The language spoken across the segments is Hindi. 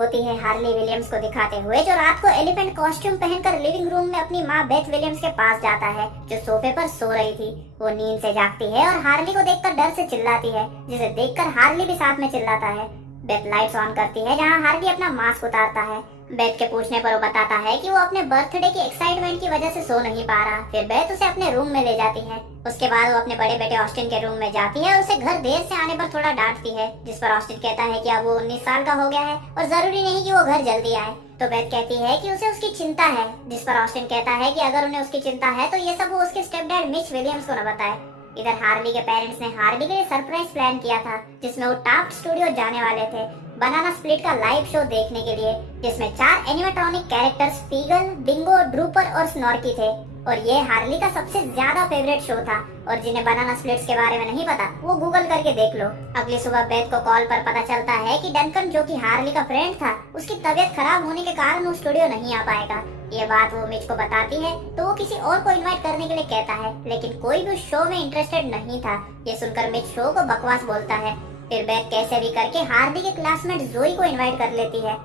होती है हार्ली विलियम्स को दिखाते हुए, जो रात को एलिफेंट कॉस्ट्यूम पहनकर लिविंग रूम में अपनी माँ बेथ विलियम्स के पास जाता है, जो सोफे पर सो रही थी। वो नींद से जागती है और हार्ली को देखकर डर से चिल्लाती है, जिसे देखकर हार्ली भी साथ में चिल्लाता है। बेथ लाइट्स ऑन करती है, जहाँ हार्ली अपना मास्क उतारता है। बेथ के पूछने पर वो बताता है कि वो अपने बर्थडे की एक्साइटमेंट की वजह से सो नहीं पा रहा। फिर बेथ उसे अपने रूम में ले जाती है। उसके बाद वो अपने बड़े बेटे ऑस्टिन के रूम में जाती है और उसे घर देर से आने पर थोड़ा डांटती है, जिस पर ऑस्टिन कहता है कि अब वो 19 साल का हो गया है और जरूरी नहीं कि वो घर जल्दी आए। तो बेथ कहती है कि उसे उसकी चिंता है, जिस पर ऑस्टिन कहता है कि अगर उन्हें उसकी चिंता है तो ये सब वो उसके स्टेप डैड मिच विलियम्स को न बताए। इधर हार्ली के पेरेंट्स ने हार्ली के लिए सरप्राइज प्लान किया था, जिसमें वो टाफ्ट स्टूडियो जाने वाले थे बनाना स्प्लिट का लाइव शो देखने के लिए, जिसमें 4 एनिमेट्रॉनिक कैरेक्टर्स फीगल, बिंगो, ड्रूपर और स्नॉर्की थे। और ये हार्ली का सबसे ज्यादा फेवरेट शो था। और जिन्हें बनाना स्प्लिट्स के बारे में नहीं पता, वो गूगल करके देख लो। अगली सुबह बेथ को कॉल पर पता चलता है कि डंकन, जो कि हार्ली का फ्रेंड था, उसकी तबीयत खराब होने के कारण वो स्टूडियो नहीं आ पाएगा। ये बात वो मिच को बताती है, तो वो किसी और को इनवाइट करने के लिए कहता है, लेकिन कोई भी उस शो में इंटरेस्टेड नहीं था। ये सुनकर मिच शो को बकवास बोलता है। फिर बेथ कैसे भी करके हार्ली के क्लासमेट जोई को इनवाइट कर लेती है।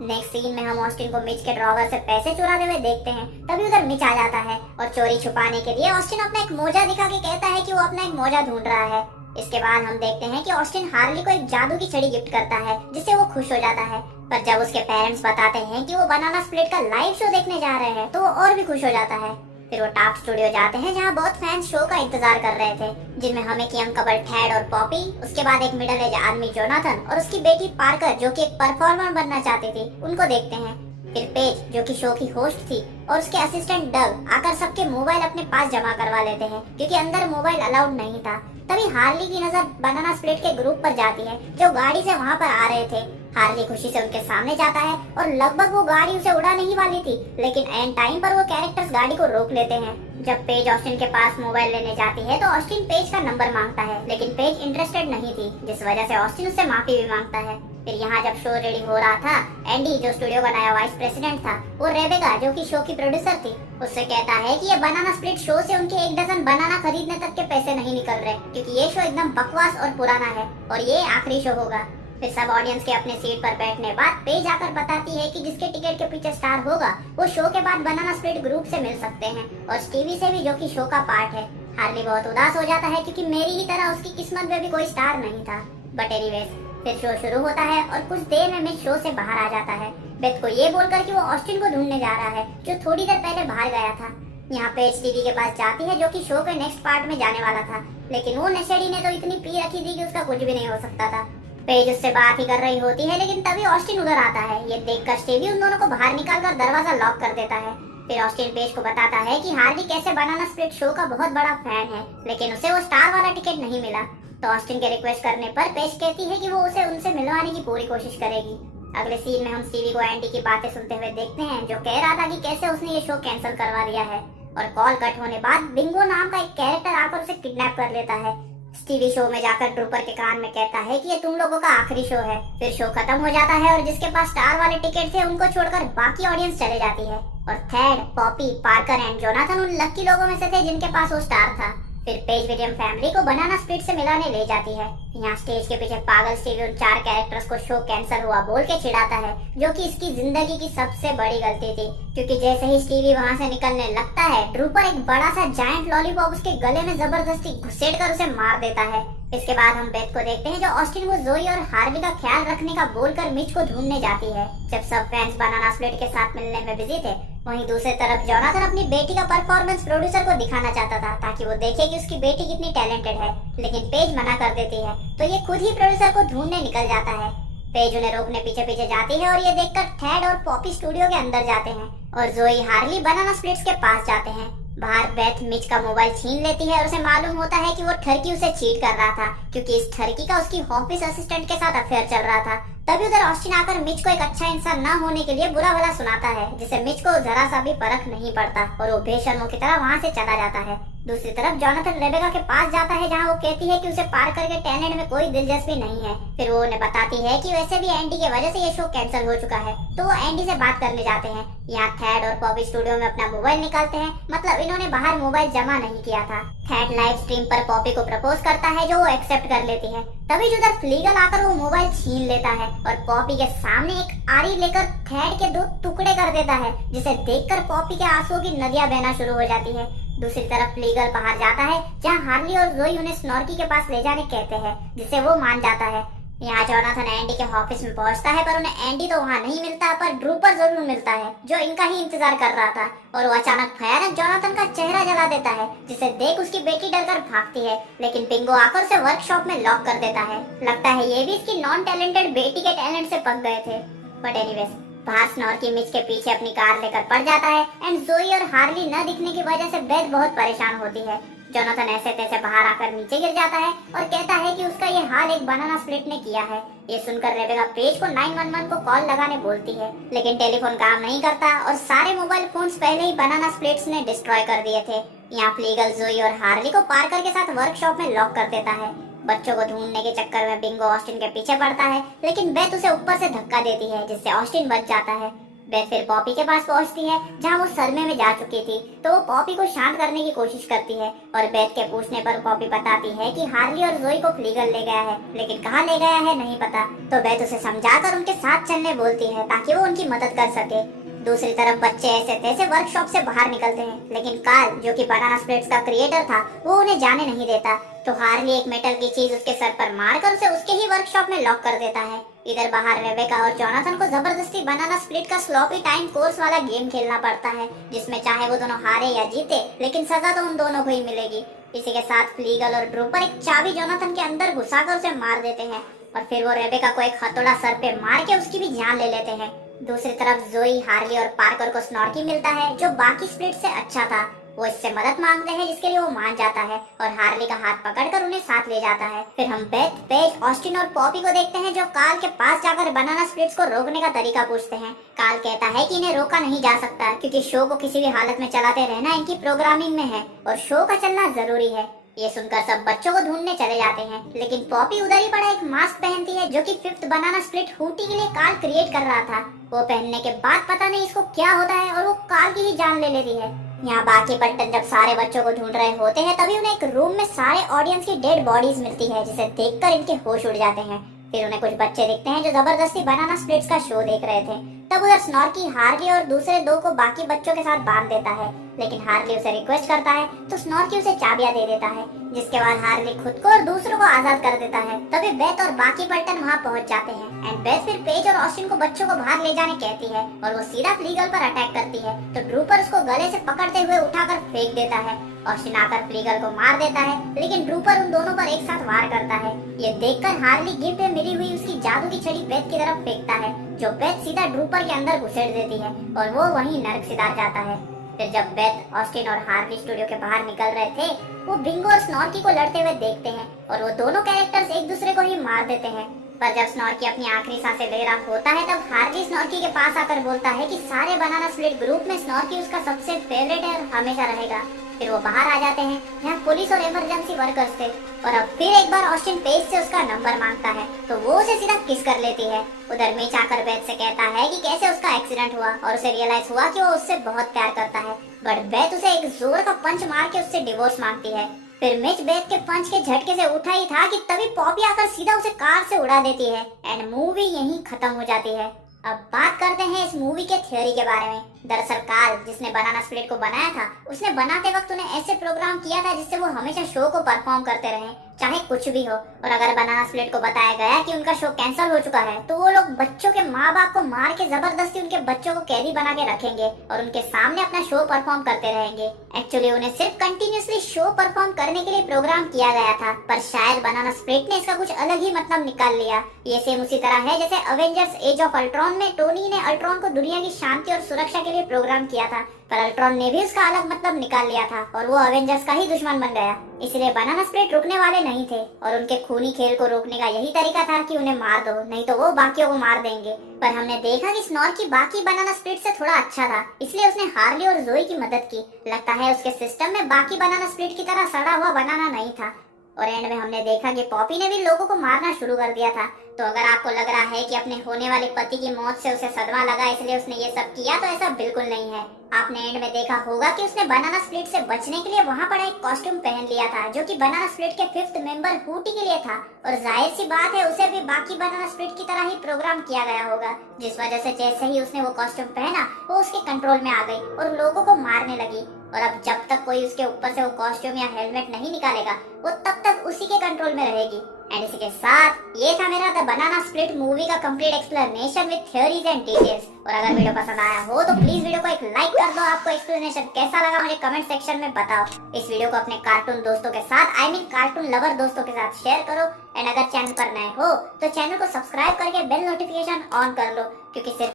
नेक्स्ट सीन में हम ऑस्टिन को मिच के ड्रॉवर से पैसे चुराते हुए देखते हैं। तभी उधर मिच आ जाता है और चोरी छुपाने के लिए ऑस्टिन अपना एक मोजा दिखा के कहता है कि वो अपना एक मोजा ढूंढ रहा है। इसके बाद हम देखते हैं कि ऑस्टिन हार्ली को एक जादू की छड़ी गिफ्ट करता है, जिससे वो खुश हो जाता है। पर जब उसके पेरेंट्स बताते हैं कि वो बनाना स्प्लिट का लाइव शो देखने जा रहे हैं, तो वो और भी खुश हो जाता है। फिर वो टाप स्टूडियो जाते हैं, जहाँ बहुत फैंस शो का इंतजार कर रहे थे, जिनमें हमें कि यंग कपल टैड और पॉपी, उसके बाद एक मिडिल एज आदमी जोनाथन और उसकी बेटी पार्कर, जो कि एक परफॉर्मर बनना चाहती थी, उनको देखते हैं। फिर पेज, जो कि शो की होस्ट थी, और उसके असिस्टेंट डग आकर सबके मोबाइल अपने पास जमा करवा लेते हैं, क्योंकि अंदर मोबाइल अलाउड नहीं था। तभी हार्ली की नजर बनाना स्प्लिट के ग्रुप पर जाती है, जो गाड़ी से वहाँ पर आ रहे थे। हार्ली खुशी से उनके सामने जाता है और लगभग वो गाड़ी उसे उड़ा नहीं वाली थी, लेकिन एंड टाइम पर वो कैरेक्टर्स गाड़ी को रोक लेते हैं। जब पेज ऑस्टिन के पास मोबाइल लेने जाती है, तो ऑस्टिन पेज का नंबर मांगता है, लेकिन पेज इंटरेस्टेड नहीं थी, जिस वजह से ऑस्टिन उससे माफी भी मांगता है। फिर यहाँ जब शो रेडी हो रहा था, एंडी, जो स्टूडियो का नया वाइस प्रेसिडेंट था, वो रेबेका, जो कि शो की प्रोड्यूसर थी, उससे कहता है कि ये बनाना स्प्लिट शो से उनके 1 डजन बनाना खरीदने तक के पैसे नहीं निकल रहे, क्योंकि ये शो एकदम बकवास और पुराना है और ये आखिरी शो होगा। फिर सब ऑडियंस के अपने सीट पर बैठने बाद पेज आकर बताती है कि जिसके टिकट के पीछे स्टार होगा, वो शो के बाद बनाना स्प्लिट ग्रुप से मिल सकते हैं, और स्टीवी से भी, जो कि शो का पार्ट है। हार्ली बहुत उदास हो जाता है, क्योंकि मेरी ही तरह उसकी किस्मत में भी कोई स्टार नहीं था। बट एनीवेज, फिर शो शुरू होता है और कुछ देर में मिच शो से बाहर आ जाता है, बेथ को ये बोलकर कि वो ऑस्टिन को ढूंढने जा रहा है, जो थोड़ी देर पहले बाहर गया था। यहाँ पेज टीवी के पास जाती है, जो कि शो के नेक्स्ट पार्ट में जाने वाला था, लेकिन वो नशेड़ी ने तो इतनी पी रखी थी कि उसका कुछ भी नहीं हो सकता था। पेज उससे बात ही कर रही होती है, लेकिन तभी ऑस्टिन उधर आता है। ये देखकर स्टीवी उन दोनों को बाहर निकालकर दरवाजा लॉक कर देता है। फिर ऑस्टिन पेज को बताता है कि हार्ली कैसे बनाना स्प्लिट शो का बहुत बड़ा फैन है, लेकिन उसे वो स्टार वाला टिकट नहीं मिला। तो ऑस्टिन के रिक्वेस्ट करने पर पेज कहती है कि वो उसे उनसे मिलवाने की पूरी कोशिश करेगी। अगले सीन में हम स्टीवी को एंडी की बातें सुनते हुए देखते हैं, जो कह रहा था कि कैसे उसने ये शो कैंसिल करवा दिया है। और कॉल कट होने बाद बिंगो नाम का एक कैरेक्टर आकर उसे किडनैप कर लेता है। स्टीवी शो में जाकर ट्रूपर के कान में कहता है कि ये तुम लोगों का आखिरी शो है। फिर शो खत्म हो जाता है और जिसके पास स्टार वाले टिकट थे, उनको छोड़कर बाकी ऑडियंस चले जाती है। और Thad, Poppy, Parker and Jonathan उन लकी लोगों में से थे जिनके पास वो स्टार था। फिर पेज विलियम फैमिली को बनाना स्प्लिट से मिलाने ले जाती है। यहाँ स्टेज के पीछे पागल स्टीवी उन 4 कैरेक्टर्स को शो कैंसिल हुआ बोल के चिढ़ाता है, जो कि इसकी जिंदगी की सबसे बड़ी गलती थी, क्योंकि जैसे ही स्टीवी वहाँ से निकलने लगता है, ड्रूपर एक बड़ा सा जायंट लॉलीपॉप उसके गले में जबरदस्ती घुसेड़कर उसे मार देता है। इसके बाद हम बेथ को देखते हैं, जो ऑस्टिन को जोई और हार्वी का ख्याल रखने का बोलकर मिच को ढूंढने जाती है। जब सब फैंस बनाना स्प्लिट के साथ मिलने में बिजी थे, वहीं दूसरी तरफ जोनाथन अपनी बेटी का परफॉर्मेंस प्रोड्यूसर को दिखाना चाहता था, ताकि वो देखे कि उसकी बेटी कितनी टैलेंटेड है, लेकिन पेज मना कर देती है। तो ये खुद ही प्रोड्यूसर को ढूंढने निकल जाता है। पेज उन्हें रोकने पीछे पीछे जाती है, और ये देखकर थैड और पॉपी स्टूडियो के अंदर जाते हैं, और जोई हार्ली बनाना स्प्लिट्स के पास जाते हैं। बाहर बेथ मिच का मोबाइल छीन लेती है और उसे मालूम होता है कि वो ठरकी उसे चीट कर रहा था, क्योंकि इस ठरकी का उसकी ऑफिस असिस्टेंट के साथ अफेयर चल रहा था। तभी उधर ऑस्टिन आकर मिच को एक अच्छा इंसान न होने के लिए बुरा भला सुनाता है, जिसे मिच को जरा सा भी फर्क नहीं पड़ता और वो बेशर्मों की तरह वहाँ से चला जाता है। दूसरी तरफ जोनाथन रेबेका के पास जाता है जहाँ वो कहती है कि उसे पार करके टैलेंट में कोई दिलचस्पी नहीं है। फिर वो उन्हें बताती है कि वैसे भी एंडी की वजह से ये शो कैंसिल हो चुका है। तो वो एंडी से बात करने जाते हैं। यहाँ थैड और पॉपी स्टूडियो में अपना मोबाइल निकालते हैं, मतलब इन्होंने बाहर मोबाइल जमा नहीं किया था। थैड लाइव स्ट्रीम पर पॉपी को प्रपोज करता है जो वो एक्सेप्ट कर लेती है। तभी उधर फ्लीगल आकर वो मोबाइल छीन लेता है और पॉपी के सामने एक आरी लेकर थैड के 2 टुकड़े कर देता है, जिसे देखकर पॉपी के आंसुओं की नदियां बहना शुरू हो जाती है। दूसरी तरफ फ्लीगल बाहर जाता है जहाँ हार्ली और जोई उन्हें स्नॉर्की के पास ले जाने कहते हैं, जिसे वो मान जाता है। यहाँ जोनाथन एंडी के ऑफिस में पहुंचता है पर उन्हें एंडी तो वहाँ नहीं मिलता, पर ड्रूपर जरूर मिलता है जो इनका ही इंतजार कर रहा था। और वो अचानक भयानक जोनाथन का चेहरा जला देता है, जिसे देख उसकी बेटी डरकर भागती है, लेकिन बिंगो आकर उसे वर्कशॉप में लॉक कर देता है। लगता है ये भी इसकी नॉन टैलेंटेड बेटी के टैलेंट से पक गए थे। बट एनीवेज बाहर स्नॉर्की मिच के पीछे अपनी कार लेकर पड़ जाता है एंड जोई और हार्ली न दिखने की वजह से बेथ बहुत परेशान होती है। जोनाथन ऐसे तैसे बाहर आकर नीचे गिर जाता है और कहता है कि उसका ये हाल एक बनाना स्प्लिट ने किया है। ये सुनकर रेबेका पेज को 911 को कॉल लगाने बोलती है, लेकिन टेलीफोन काम नहीं करता और सारे मोबाइल फोन्स पहले ही बनाना स्प्लिट्स ने डिस्ट्रॉय कर दिए थे। यहाँ फ्लीगल जोई और हार्ली को पार्कर के साथ वर्कशॉप में लॉक कर देता है। बच्चों को ढूंढने के चक्कर में बिंगो ऑस्टिन के पीछे पड़ता है, लेकिन बेथ उसे ऊपर से धक्का देती है, जिससे ऑस्टिन बच जाता है। बेथ फिर पॉपी के पास पहुंचती है जहां वो सदमे में जा चुकी थी, तो वो पॉपी को शांत करने की कोशिश करती है और बेथ के पूछने पर पॉपी बताती है कि हार्ली और जोई को फ्लीगल ले गया है, लेकिन कहाँ ले गया है नहीं पता। तो बेथ उसे समझाकर उनके साथ चलने बोलती है ताकि वो उनकी मदद कर सके। दूसरी तरफ बच्चे ऐसे तैसे वर्कशॉप से बाहर निकलते हैं, लेकिन कार्ल जो कि बनाना स्प्लिट्स का क्रिएटर था वो उन्हें जाने नहीं देता। तो हार्ली एक मेटल की चीज उसके सर पर मारकर उसे उसके ही वर्कशॉप में लॉक कर देता है। इधर बाहर रेबेका और जोनाथन को जबरदस्ती बनाना स्प्लिट का स्लॉपी टाइम कोर्स वाला गेम खेलना पड़ता है, जिसमें चाहे वो दोनों हारे या जीते, लेकिन सजा तो उन दोनों को ही मिलेगी। इसी के साथ फ्लीगल और ड्रूपर एक चाबी जोनाथन के अंदर घुसाकर उसे मार देते हैं और फिर वो रेबेका को एक हथौड़ा सर पे मार के उसकी भी जान ले लेते हैं। दूसरी तरफ जोई, हार्ली और पार्कर को स्नॉर्की मिलता है जो बाकी स्प्लिट से अच्छा था। वो इससे मदद मांगते हैं जिसके लिए वो मान जाता है और हार्ली का हाथ पकड़कर उन्हें साथ ले जाता है। फिर हम बेथ, पेज, ऑस्टिन और पॉपी को देखते हैं जो कार्ल के पास जाकर बनाना स्प्लिट्स को रोकने का तरीका पूछते हैं। कार्ल कहता है कि इन्हें रोका नहीं जा सकता क्योंकि शो को किसी भी हालत में चलाते रहना इनकी प्रोग्रामिंग में है और शो का चलना जरूरी है। ये सुनकर सब बच्चों को ढूंढने चले जाते हैं, लेकिन पॉपी उधर ही पड़ा एक मास्क पहनती है जो कि 5th बनाना स्प्लिट हूटी के लिए कार्ल क्रिएट कर रहा था। वो पहनने के बाद पता नहीं इसको क्या होता है और वो कार्ल की ही जान ले लेती है। यहाँ बाकी पट्टन जब सारे बच्चों को ढूंढ रहे होते हैं तभी उन्हें एक रूम में सारे ऑडियंस की डेड बॉडीज मिलती है, जिसे देखकर इनके होश उड़ जाते हैं। फिर उन्हें कुछ बच्चे दिखते हैं जो जबरदस्ती बनाना स्प्लिट्स का शो देख रहे थे। तब उधर स्नॉर्की हार्ली और दूसरे 2 को बाकी बच्चों के साथ बांध देता है, लेकिन हार्ली उसे रिक्वेस्ट करता है तो स्नॉर्की उसे चाबियां दे देता है, जिसके बाद हार्ली खुद को और दूसरों को आजाद कर देता है। तभी बेथ और बाकी पल्टन वहाँ पहुँच जाते हैं एंड बेथ फिर पेज और ऑस्टिन को बच्चों को बाहर ले जाने कहती है और वो सीधा फ्लीगल पर अटैक करती है। तो ड्रूपर उसको गले से पकड़ते हुए उठाकर फेंक देता है। ऑस्टिन आकर फ्लीगल को मार देता है, लेकिन ड्रूपर उन दोनों पर एक साथ वार करता है। ये देखकर हार्ली गिफ्ट में मिली हुई उसकी जादू की छड़ी बेथ की तरफ फेंकता है, जो बेथ सीधा ड्रूपर के अंदर घुसेड़ देती है और वो वहीं नर्क सिधार जाता है। फिर जब बेथ, ऑस्टिन और हार्ली स्टूडियो के बाहर निकल रहे थे, वो बिंगो और स्नॉर्की को लड़ते हुए देखते हैं और वो दोनों कैरेक्टर्स एक दूसरे को ही मार देते हैं। पर जब स्नॉर्की अपनी आखिरी सांसें ले रहा होता है तब हार्ली स्नॉर्की के पास आकर बोलता है कि सारे बनाना स्प्लिट ग्रुप में स्नॉर्की उसका सबसे फेवरेट है और हमेशा रहेगा। फिर वो बाहर आ जाते हैं जहाँ पुलिस और इमरजेंसी वर्कर्स थे और अब फिर एक बार ऑस्टिन पेज से उसका नंबर मांगता है तो वो उसे सीधा किस कर लेती है। उधर मिच आकर बेथ से कहता है कि कैसे उसका एक्सीडेंट हुआ और उसे रियलाइज हुआ कि वो उससे बहुत प्यार करता है, बट बेथ उसे एक जोर का पंच मार के उससे डिवोर्स मांगती है। फिर मिच बेथ के पंच के झटके से उठा ही था कि तभी पॉपी आकर सीधा उसे कार से उड़ा देती है एंड मूवी यहीं खत्म हो जाती है। अब बात करते हैं इस मूवी के थ्योरी के बारे में। दरअसल कार्ल जिसने बनाना स्प्लिट को बनाया था, उसने बनाते वक्त उन्हें ऐसे प्रोग्राम किया था जिससे वो हमेशा शो को परफॉर्म करते रहे, चाहे कुछ भी हो। और अगर बनाना स्प्लिट को बताया गया कि उनका शो कैंसिल हो चुका है तो वो लोग बच्चों के माँ बाप को मार के जबरदस्ती उनके बच्चों को कैदी बना के रखेंगे और उनके सामने अपना शो परफॉर्म करते रहेंगे। एक्चुअली उन्हें सिर्फ कंटिन्यूअसली शो परफॉर्म करने के लिए प्रोग्राम किया गया था, पर शायद बनाना स्प्लिट ने इसका कुछ अलग ही मतलब निकाल लिया। ये सेम उसी तरह है जैसे अवेंजर्स एज ऑफ अल्ट्रॉन में टोनी ने अल्ट्रॉन को दुनिया की शांति और सुरक्षा के लिए प्रोग्राम किया था, पर अल्ट्रॉन ने भी उसका अलग मतलब निकाल लिया था और वो अवेंजर्स का ही दुश्मन बन गया। इसलिए बनाना स्प्लिट रुकने वाले नहीं थे और उनके खूनी खेल को रोकने का यही तरीका था कि उन्हें मार दो, नहीं तो वो बाकियों को मार देंगे। पर हमने देखा कि स्नॉर्की बाकी बनाना स्प्लिट से थोड़ा अच्छा था, इसलिए उसने हार्ली और जोई की मदद की। लगता है उसके सिस्टम में बाकी बनाना स्प्लिट की तरह सड़ा हुआ बनाना नहीं था। और एंड में हमने देखा कि पॉपी ने भी लोगों को मारना शुरू कर दिया था। तो अगर आपको लग रहा है कि अपने होने वाले पति की मौत से उसे सदमा लगा इसलिए उसने ये सब किया, तो ऐसा बिल्कुल नहीं है। आपने एंड में देखा होगा कि उसने बनाना स्प्लिट से बचने के लिए वहां पड़ा एक कॉस्ट्यूम पहन लिया था, जो कि बनाना स्प्लिट के 5th मेंबर हूटी के लिए था। और जाहिर सी बात है उसे भी बाकी बनाना स्प्लिट की तरह ही प्रोग्राम किया गया होगा, जिस वजह से जैसे ही उसने वो कॉस्ट्यूम पहना वो उसके कंट्रोल में आ गई और लोगों को मारने लगी। और अब जब तक कोई उसके ऊपर से वो कॉस्ट्यूम या हेलमेट नहीं निकालेगा, वो तब तक उसी के कंट्रोल में रहेगी। एंड इसी के साथ ये था मेरा द बनाना स्प्लिट मूवी का complete explanation with theories and details. और अगर वीडियो पसंद आया हो तो प्लीज वीडियो को एक लाइक कर दो। आपको एक्सप्लेनेशन कैसा लगा मुझे कमेंट सेक्शन में बताओ। इस वीडियो को अपने कार्टून दोस्तों के साथ, आई मीन कार्टून लवर दोस्तों के साथ शेयर करो। एंड अगर चैनल पर नए हो तो चैनल को सब्सक्राइब करके बेल नोटिफिकेशन ऑन कर लो, क्योंकि सिर्फ